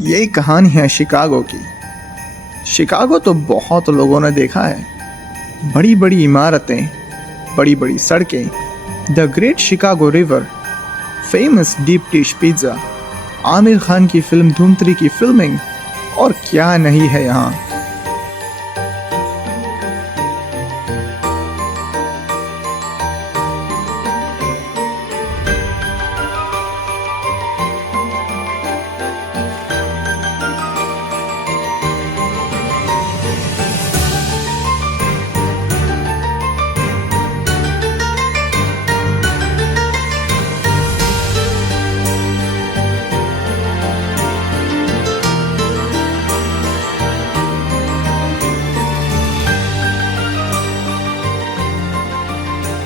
ये कहानी है शिकागो की। शिकागो तो बहुत लोगों ने देखा है। बड़ी बड़ी इमारतें, बड़ी बड़ी सड़कें, the great Chicago river, famous deep dish pizza, Aamir Khan की फिल्म धूम 3 की फिल्मिंग, और क्या नहीं है यहाँ।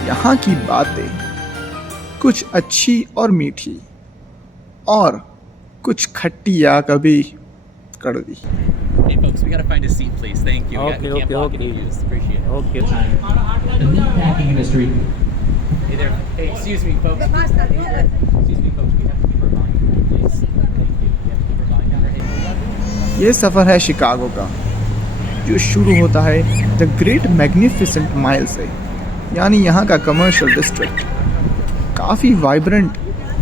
यहाँ की बातें कुछ अच्छी और मीठी, और कुछ खट्टी या कभी कड़वी। Hey folks, we gotta find a seat, please. Thank you. We can't block any views. Appreciate it. Okay. The meatpacking industry. Hey there. Hey, excuse me, folks. Excuse me, folks. We have to keep our volume down, please. Thank you. We have to keep our volume down. Hey, ये सफ़र है Chicago का, जो शुरू होता है the great magnificent mile से, यानी यहाँ का कमर्शियल डिस्ट्रिक्ट काफ़ी वाइब्रेंट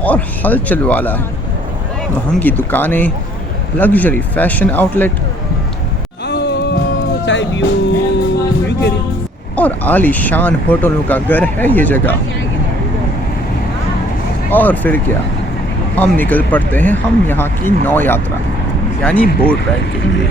और हलचल वाला है। महंगी दुकानें, लग्जरी फैशन आउटलेट और आलीशान होटलों का घर है ये जगह। और फिर क्या, हम निकल पड़ते हैं हम यहाँ की नौ यात्रा यानी बोट राइड के लिए।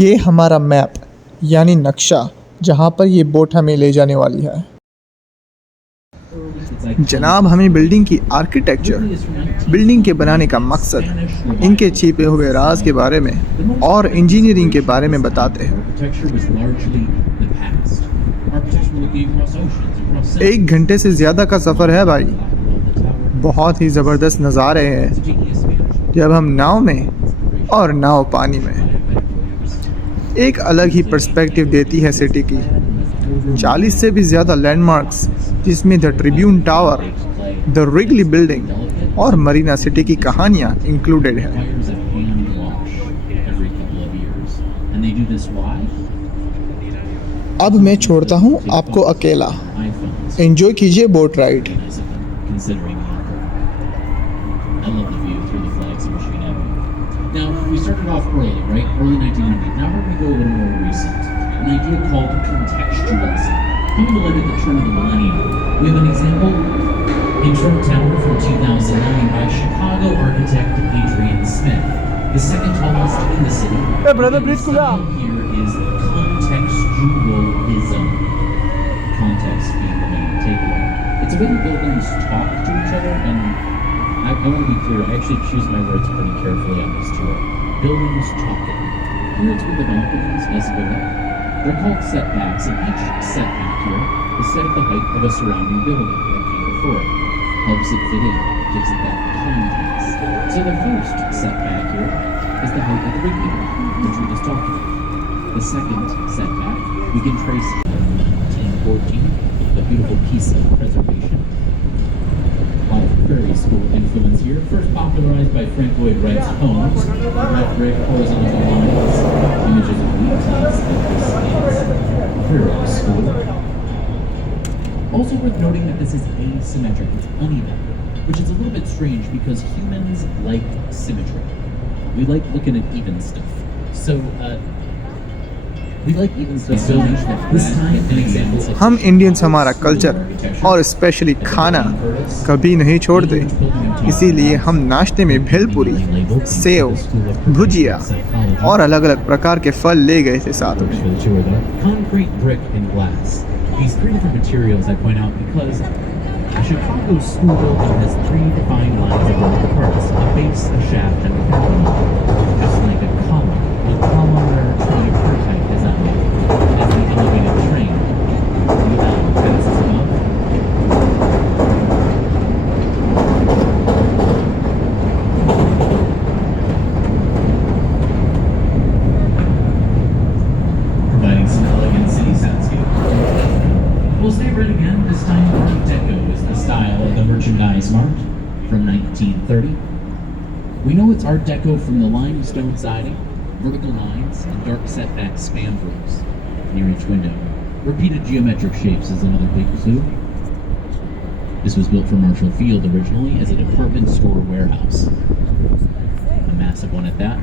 ये हमारा मैप यानी नक्शा, जहाँ पर ये बोट हमें ले जाने वाली है। जनाब, हमें बिल्डिंग की आर्किटेक्चर, बिल्डिंग के बनाने का मकसद, इनके छिपे हुए राज के बारे में और इंजीनियरिंग के बारे में बताते हैं। 1 घंटे से ज़्यादा का सफ़र है भाई। बहुत ही ज़बरदस्त नज़ारे हैं जब हम नाव में और नाव पानी में। एक अलग ही पर्सपेक्टिव देती है सिटी की। 40 से भी ज़्यादा लैंडमार्क्स, जिसमें the Tribune tower, the Wrigley building और मरीना सिटी की कहानियाँ इंक्लूडेड है। अब मैं छोड़ता हूँ आपको अकेला। एंजॉय कीजिए boat ride. Now, we started off early, right? Early 1900s. Now we're going to go a little more recent. An idea called contextualism. Coming to light at the turn of the millennium. We have an example in Trump Tower from 2009 by Chicago architect Adrian Smith, the second tallest in the city. Hey brother, please cool down. Here is contextualism. Context being the main takeaway. It's a way that buildings talk to each other, and I want to be clear, I actually choose my words pretty carefully on this tour. Buildings talking. Here it's with the balconies as you go up. They're called setbacks, and each setback here is set at the height of a surrounding building that came before it. Helps it fit in, gives it that context. So the first setback here is the height of the Wrigley Building, which we just talked about. The second setback, we can trace 1014, the beautiful piece of preservation. Prairie School influence here, first popularized by Frank Lloyd Wright's poems, red brick, horizontal lines, images of wheat, that this is Prairie School. Also worth noting that this is asymmetric, it's uneven, which is a little bit strange because humans like symmetry. We like looking at even stuff. So, we like even stuff so much that this time an example of हम Indians हमारा culture और specially खाना कभी नहीं छोड़ते। इसीलिए हम नाश्ते में भेलपुरी, सेव, भुजिया और अलग अलग प्रकार के फल ले गए थे साथ में। concrete, brick, and glass. These 3 different materials I point out because a Chicago school building has 3 defined lines of vertical parts: a base, a shaft, and a parapet. Just like a column where a prototype is on it, as the elevated train. You passes above. Time Art Deco is the style of the merchandise mart from 1930. We know it's Art Deco from the limestone siding, vertical lines, and dark setback spandrels near each window. Repeated geometric shapes is another big clue. This was built for Marshall Field originally as a department store warehouse. A massive one at that.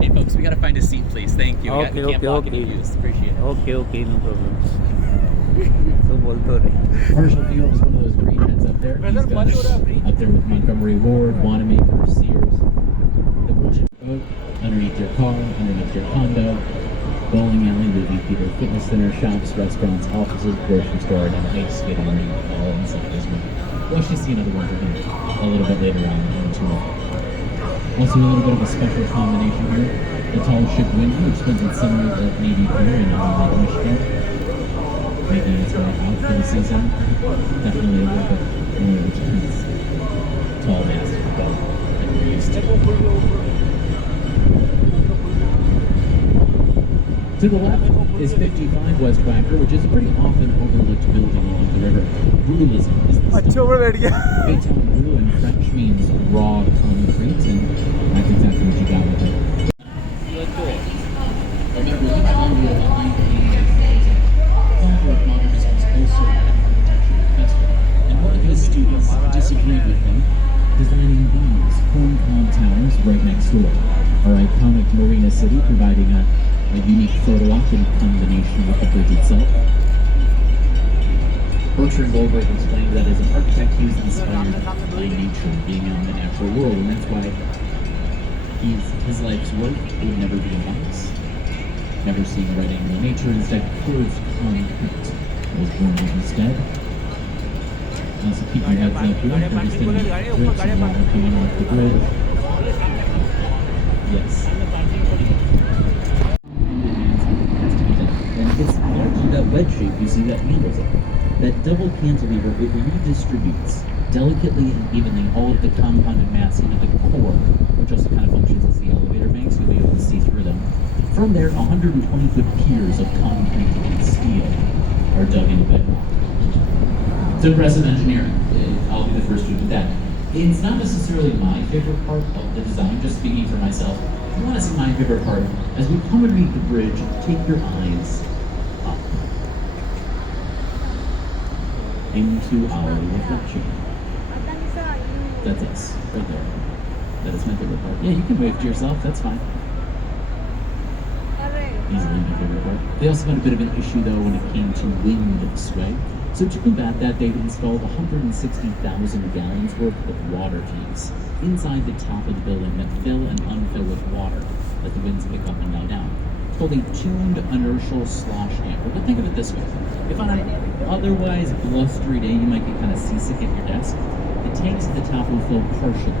Hey folks, we gotta find a seat, please. Thank you. Okay, we can't block any okay. views. Appreciate it. Okay, no problem. So बोलते रहे. Marshall Field is one of those greenheads up there. He's got up there with Montgomery Ward, Wanamaker, Sears. The merchant boat, underneath your car, underneath your condo, bowling alley, movie theater, fitness center, shops, restaurants, offices, grocery store, and an ice skating rink all inside as well. We'll actually see another one for him a little bit later on in the tour. Also a little bit of a special combination here. The tall ship window, which spends its summers at Navy Pier in Lake Michigan. Making its way out for the season. Definitely a little bit more which is tall masted boat than we're used to. To the left is 55 West Wacker, which is a pretty often overlooked building along the river. Brutalism is the Baytown brew in French means raw concrete, and that's exactly what you got with it. Remember, each building of the 1980s of modernism is also an architectural festival, and one of his students disagreed with him, designing these corn-cob towers right next door. Our iconic Marina City providing a unique photo op in combination with the bridge itself. Bertrand Goldberg explained that as an architect he was inspired by nature, being out in the natural world, and that's why his life's work would never be a box. Never seeing a right angle in nature, instead curved concrete was born out instead. Also keep your heads up here, understand the bricks and water coming off the grid. Yes. It's largely that wedge shape you see that handles it. That double cantilever, it redistributes delicately and evenly all of the compounded mass into the core, which also kind of functions as the elevator banks, you'll be able to see through them. From there, 120-foot piers of concrete and steel are dug into bedrock. It's impressive engineering. I'll be the first to admit that. It's not necessarily my favorite part of the design, just speaking for myself. If you want to see my favorite part, as we come underneath the bridge, take your eyes up into our reflection. That's us, right there. That is my favorite part. Yeah, you can wave to yourself, that's fine. Easily my favorite part. They also had a bit of an issue though when it came to wind sway. So to combat that, they've installed 160,000 gallons worth of water tanks inside the top of the building that fill and unfill with water as the winds pick up and die down. It's called a tuned inertial slosh damper. But think of it this way. If on an otherwise blustery day you might get kind of seasick at your desk, the tanks at the top will fill partially,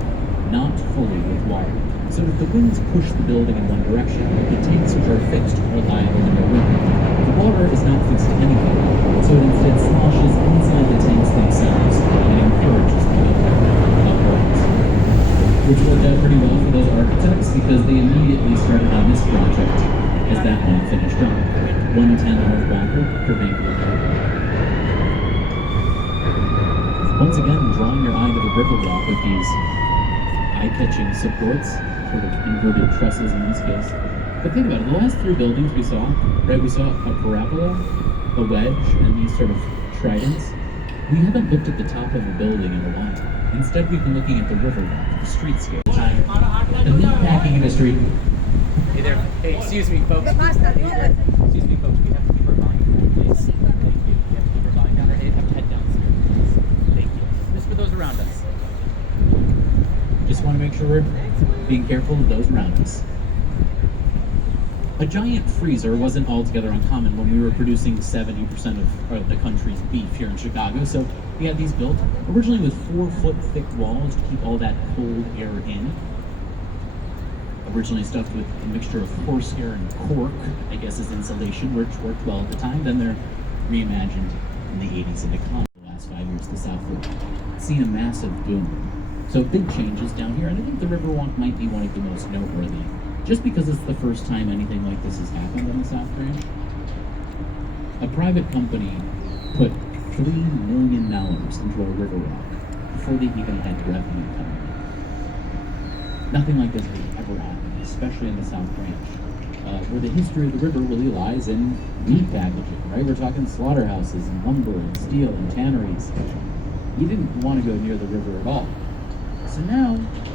not fully with water. So if the winds push the building in one direction, the tanks which are fixed are liable to go with it. The water is not fixed to anything, so it instead sloshes inside the tanks themselves and encourages the building upwards. Which worked out pretty well for those architects because they immediately started on this project as that one finished up. 110 North Wacker for Vancouver. Once again, drawing your eye to the river walk with these eye-catching supports, sort of inverted trusses in this case. But think about it, the last three buildings we saw, right, we saw a parabola, a wedge, and these sort of tridents. We haven't looked at the top of a building in a while. Instead, we've been looking at the river walk, the streetscape. The meatpacking industry. Hey there. Hey, excuse me, folks. Excuse me, folks. We have to keep our volume down, please. Thank you. We have to keep our volume down. Hey, have a head down, sir. Please. Thank you. Just for those around us. Just want to make sure we're being careful of those around us. A giant freezer wasn't altogether uncommon when we were producing 70% of the country's beef here in Chicago, so we had these built, originally with 4-foot thick walls to keep all that cold air in. Originally stuffed with a mixture of horsehair and cork, I guess as insulation, which worked well at the time. Then they're reimagined in the 80s and economy. The last 5 years, the South has seen a massive boom. So big changes down here, and I think the Riverwalk might be one of the most noteworthy. Just because it's the first time anything like this has happened on the South Branch. A private company put 3 million mallards into a river rock before they even had revenue coming in. Nothing like this has ever happened, especially in the South Branch, where the history of the river really lies in meat packaging, right? We're talking slaughterhouses and lumber and steel and tanneries. You didn't want to go near the river at all. So now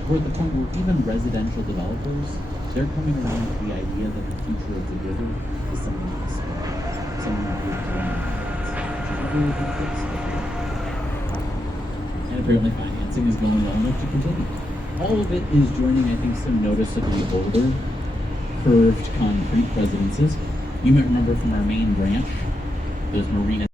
we're at the point where even residential developers, they're coming around to the idea that the future of the river is something peaceful, something that will drain, which is a really big fix. And apparently financing is going well enough to continue. All of it is joining, I think, some noticeably older curved concrete residences. You might remember from our main branch, those marina.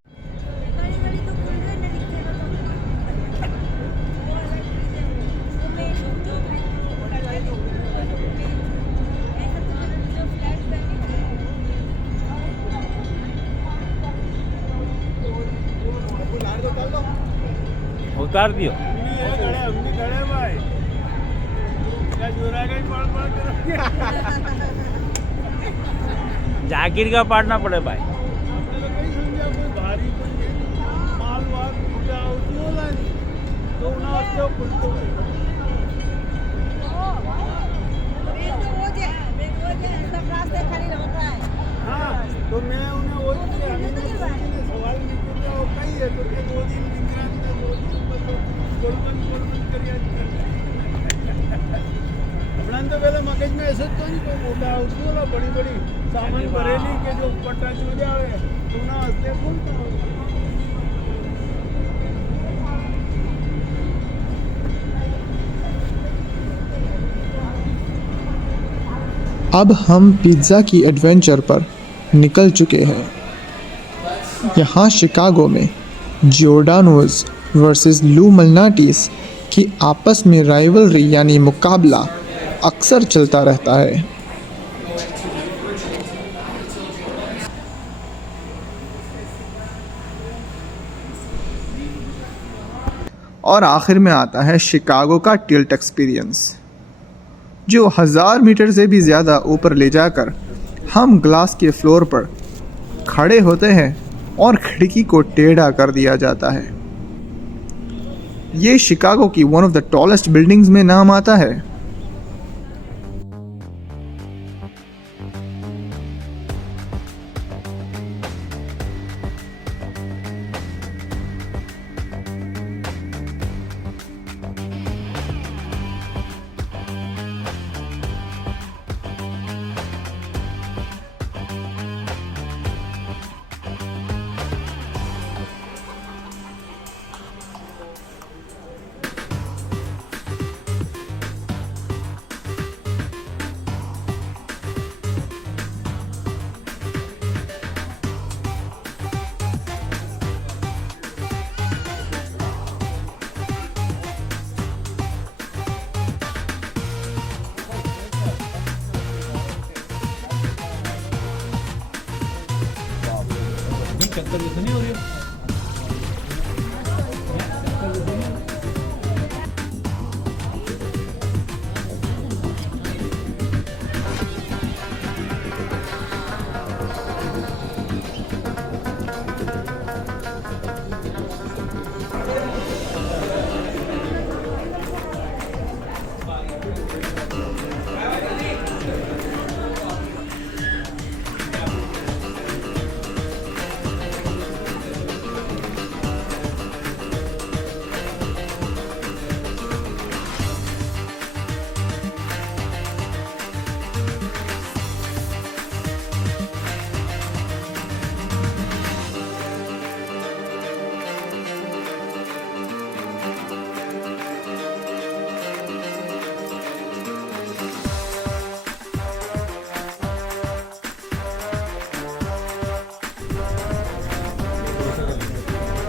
उतार दियो जाकिर का पाड़ना पड़े भाई तो मैं उन्हें वो सवाल होता ही है तो 2 दिन तो पहले मगज में ऐसे तो नहीं कोई मोटा होती है बड़ी बड़ी सामान भरेली के जो पट्टा चल जाए तो ना हंसते बोलता अब हम पिज़्ज़ा की एडवेंचर पर निकल चुके हैं। यहाँ शिकागो में जियोर्डानोज वर्सेस लू मलनाटीस की आपस में राइवलरी यानी मुकाबला अक्सर चलता रहता है। और आखिर में आता है शिकागो का टिल्ट एक्सपीरियंस, जो 1000 मीटर से भी ज़्यादा ऊपर ले जाकर हम ग्लास के फ्लोर पर खड़े होते हैं और खिड़की को टेढ़ा कर दिया जाता है। ये शिकागो की one of the tallest buildings में नाम आता है। चक्कर जैसे नहीं हो रही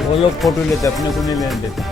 वो लोग फोटो लेते अपने को नहीं लेने देते।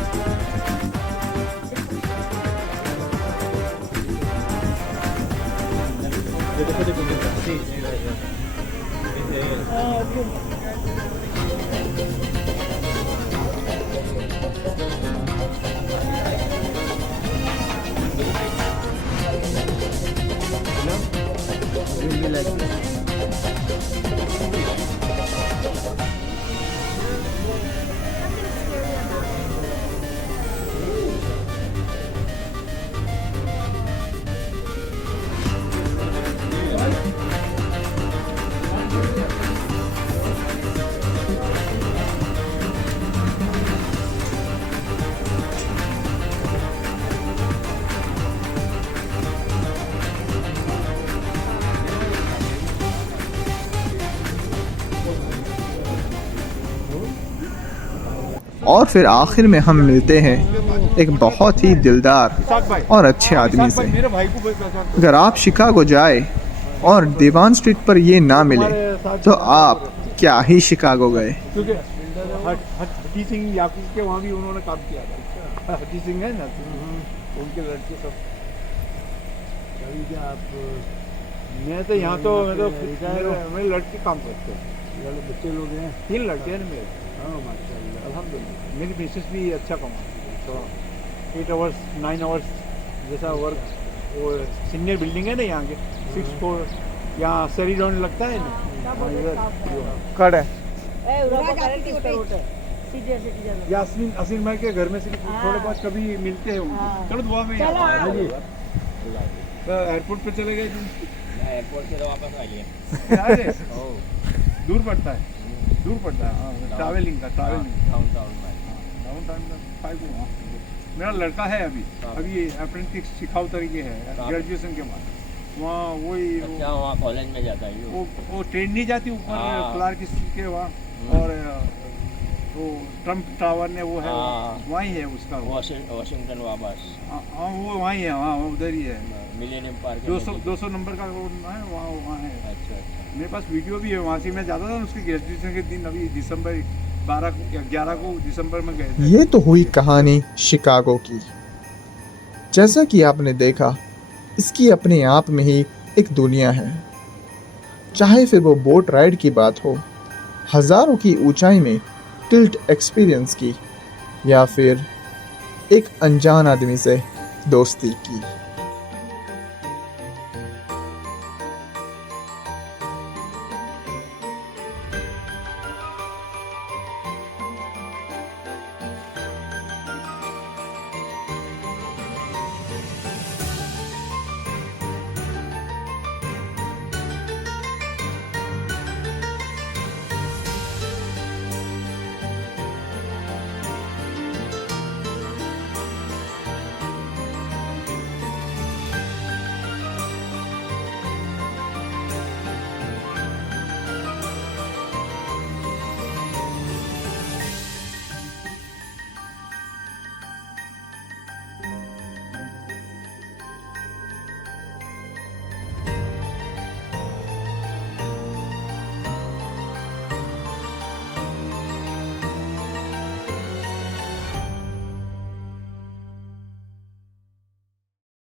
और फिर आखिर में हम मिलते हैं एक बहुत ही दिलदार और अच्छे आदमी से। मेरे भाई को पहचान अगर आप शिकागो जाए और देवान स्ट्रीट पर ये ना मिले तो आप क्या ही शिकागो गए। क्योंकि हटी सिंह याकूब के वहाँ भी उन्होंने काम किया था। हटी सिंह है ना, उनके लड़के सब। अभी क्या आप, मैं तो यहाँ तो मेरे लड़के काम करते हैं, बच्चे लोग हैं, 3 लड़के हैं ना मेरे। हाँ माशाल्लाह, अल्हम्दुलिल्लाह। मेरी मिसेस भी अच्छा कमाती है, तो 8 आवर्स 9 आवर्स जैसा वर्क। वो सीनियर बिल्डिंग है ना यहाँ के, 6 फ्लोर, यहाँ सेरीडॉन लगता है ना, कड़ है। यास्मीन असीम भाई के घर में से थोड़े बहुत कभी मिलते हैं उनको। चलो दुआ में एयरपोर्ट पे चले गए जी। एयरपोर्ट से तो वापस आइए। दूर पड़ता है, दूर पड़ता है। हाँ, ट्रैवलिंग का डाउन टाउन में। डाउन टाउन में 5 मेरा लड़का है अभी अप्रेंटिस सिखाऊ तरीके है, ग्रेजुएशन के बाद वहाँ वही अच्छा, वहाँ कॉलेज में जाता है वो ट्रेन नहीं जाती ऊपर क्लार्क के वहाँ, और वो ट्रम्प टावर ने वो है वहीं है उसका, वाशिंगटन वापस। हाँ वो वहीं है, हाँ उधर ही है, मिलेनियम पार्क 200 नंबर का रोड है वहाँ है। अच्छा। मेरे पास वीडियो भी है वहाँ से, मैं जाता था उसके ग्रेजुएशन के दिन, अभी दिसंबर 11 को दिसंबर में गए थे। ये तो हुई कहानी शिकागो की। जैसा कि आपने देखा, इसकी अपने आप में ही एक दुनिया है। चाहे फिर वो बोट राइड की बात हो, हजारों की ऊंचाई में टिल्ट एक्सपीरियंस की, या फिर एक अनजान आदमी से दोस्ती की।